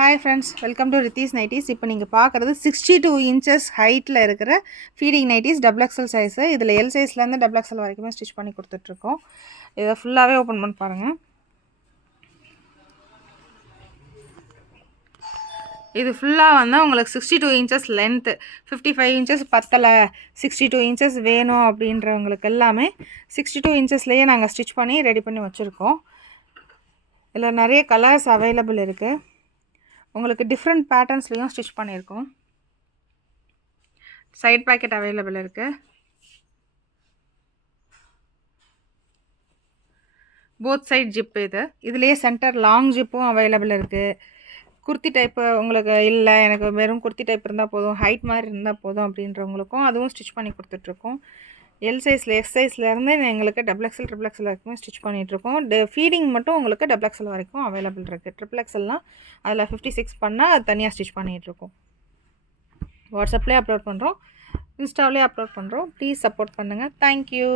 Hi friends, welcome to ரித்தீஸ் nighties. இப்போ நீங்கள் பார்க்குறது 62 இன்ச்சஸ் ஹைட்டில் இருக்கிற feeding nighties double XL size. இதில் எல் சைஸ்லேருந்து டபுள் எக்ஸல் வரைக்குமே ஸ்டிச் பண்ணி கொடுத்துட்ருக்கோம். இதை ஃபுல்லாகவே ஓப்பன் பண்ணி பாருங்கள். இது ஃபுல்லாக வந்து உங்களுக்கு 62 இன்ச்சஸ் லென்த்து, 55 இன்ச்சஸ் பத்தலை, 62 இன்ச்சஸ் வேணும் அப்படின்றவங்களுக்கு எல்லாமே 62 இன்ச்சஸ்லேயே நாங்கள் ஸ்டிச் பண்ணி ரெடி பண்ணி வச்சுருக்கோம். இதில் நிறைய கலர்ஸ் அவைலபிள் இருக்குது. உங்களுக்கு டிஃப்ரெண்ட் பேட்டர்ன்ஸ்லேயும் ஸ்டிச் பண்ணியிருக்கோம். சைட் பாக்கெட் அவைலபிள் இருக்குது. போத் சைட் ஜிப்பு இதுலேயே சென்டர் லாங் ஜிப்பும் அவைலபிள் இருக்குது. குர்த்தி டைப்பு உங்களுக்கு இல்லை, எனக்கு வெறும் குர்த்தி டைப் இருந்தால் போதும், ஹைட் மாதிரி இருந்தால் போதும் அப்படின்றவங்களுக்கும் அதுவும் ஸ்டிச் பண்ணி கொடுத்துட்ருக்கோம். எல் சைஸில் எஸ் சைஸ்லேருந்து எங்களுக்கு டபுள் எக்ஸல் ட்ரிபிள் எக்ஸல் வரைக்கும் ஸ்டிச் பண்ணிகிட்ருக்கோம். ஃபீடிங் மட்டும் உங்களுக்கு டபுள் எக்ஸல் வரைக்கும் அவைலபிள் இருக்குது. ட்ரிபிள் எக்ஸல்னால் அதில் 56 பண்ணால் அது தனியாக ஸ்டிச் பண்ணிகிட்ருக்கோம். வாட்ஸ்அப்லேயே அப்லோட் பண்ணுறோம், இன்ஸ்டாவிலே அப்லோட் பண்ணுறோம். ப்ளீஸ் சப்போர்ட் பண்ணுங்கள். தேங்க்யூ.